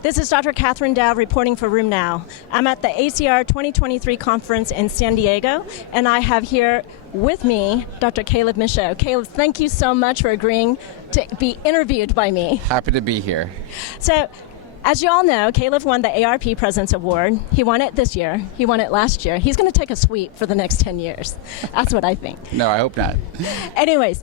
This is Dr. Kathryn Dao reporting for Room Now. I'm at the ACR 2023 conference in San Diego, and I have here with me Dr. Kaleb Michaud. Kaleb, thank you so much for agreeing to be interviewed by me. Happy to be here. So, as you all know, Kaleb won the ARP President's Award. He won it this year. He won it last year. He's going to take a sweep for the next 10 years. That's what I think. No, I hope not. Anyways,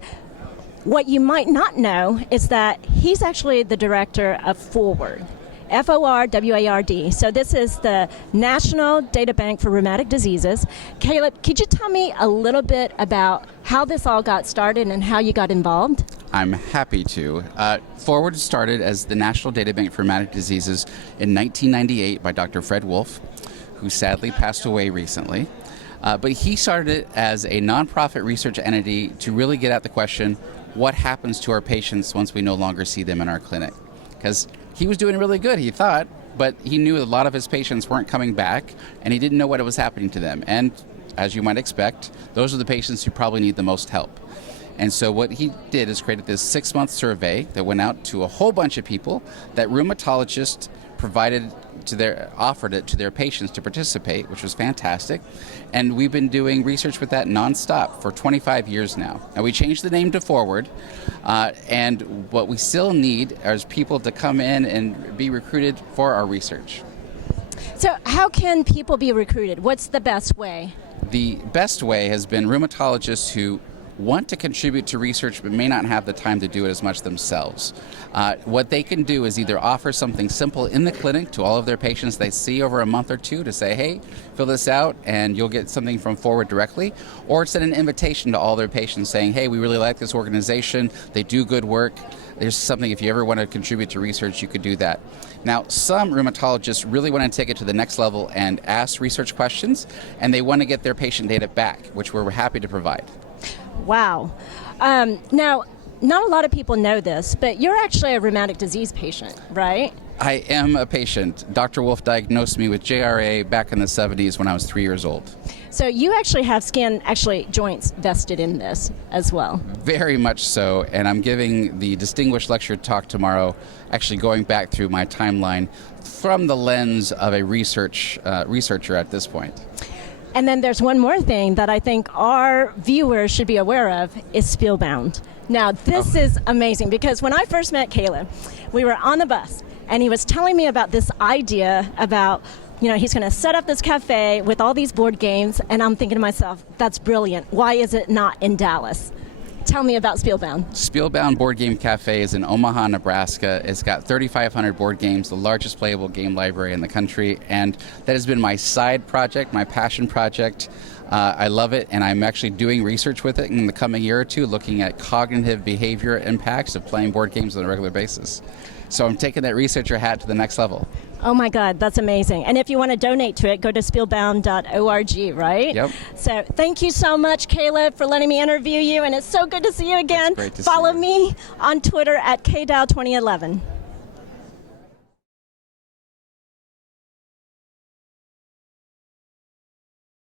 what you might not know is that he's actually the director of Forward. FORWARD. So this is the National Databank for Rheumatic Diseases. Kaleb, could you tell me a little bit about how this all got started and how you got involved? I'm happy to. Forward started as the National Databank for Rheumatic Diseases in 1998 by Dr. Fred Wolf, who sadly passed away recently. But he started it as a nonprofit research entity to really get at the question, what happens to our patients once we no longer see them in our clinic? Because he was doing really good, he thought, but he knew a lot of his patients weren't coming back, and he didn't know what was happening to them. And as you might expect, those are the patients who probably need the most help. And so what he did is created this 6-month survey that went out to a whole bunch of people that rheumatologists offered it to their patients to participate, which was fantastic. And we've been doing research with that nonstop for 25 years now. And we changed the name to Forward, and what we still need is people to come in and be recruited for our research. So how can people be recruited? What's the best way? The best way has been rheumatologists who want to contribute to research but may not have the time to do it as much themselves. What they can do is either offer something simple in the clinic to all of their patients they see over a month or two to say, hey, fill this out and you'll get something from Forward directly, or send an invitation to all their patients saying, hey, we really like this organization, they do good work, there's something, if you ever want to contribute to research, you could do that. Now, some rheumatologists really want to take it to the next level and ask research questions, and they want to get their patient data back, which we're happy to provide. Wow. Now, not a lot of people know this, but you're actually a rheumatic disease patient, right? I am a patient. Dr. Wolf diagnosed me with JRA back in the 70s when I was 3 years old. So you actually have joints vested in this as well. Very much so, and I'm giving the distinguished lecture talk tomorrow, actually going back through my timeline from the lens of a researcher at this point. And then there's one more thing that I think our viewers should be aware of is Spielbound. Now, this is amazing because when I first met Kaleb, we were on the bus and he was telling me about this idea about, he's going to set up this cafe with all these board games, and I'm thinking to myself, that's brilliant. Why is it not in Dallas? Tell me about Spielbound. Spielbound Board Game Cafe is in Omaha, Nebraska. It's got 3,500 board games, the largest playable game library in the country, and that has been my side project, my passion project. I love it, and I'm actually doing research with it in the coming year or two, looking at cognitive behavior impacts of playing board games on a regular basis. So I'm taking that researcher hat to the next level. Oh my God, that's amazing. And if you want to donate to it, go to spielbound.org, right? Yep. So thank you so much, Kaleb, for letting me interview you, and it's so good to see you again. It's great to Follow see you. me on Twitter at KDAO2011.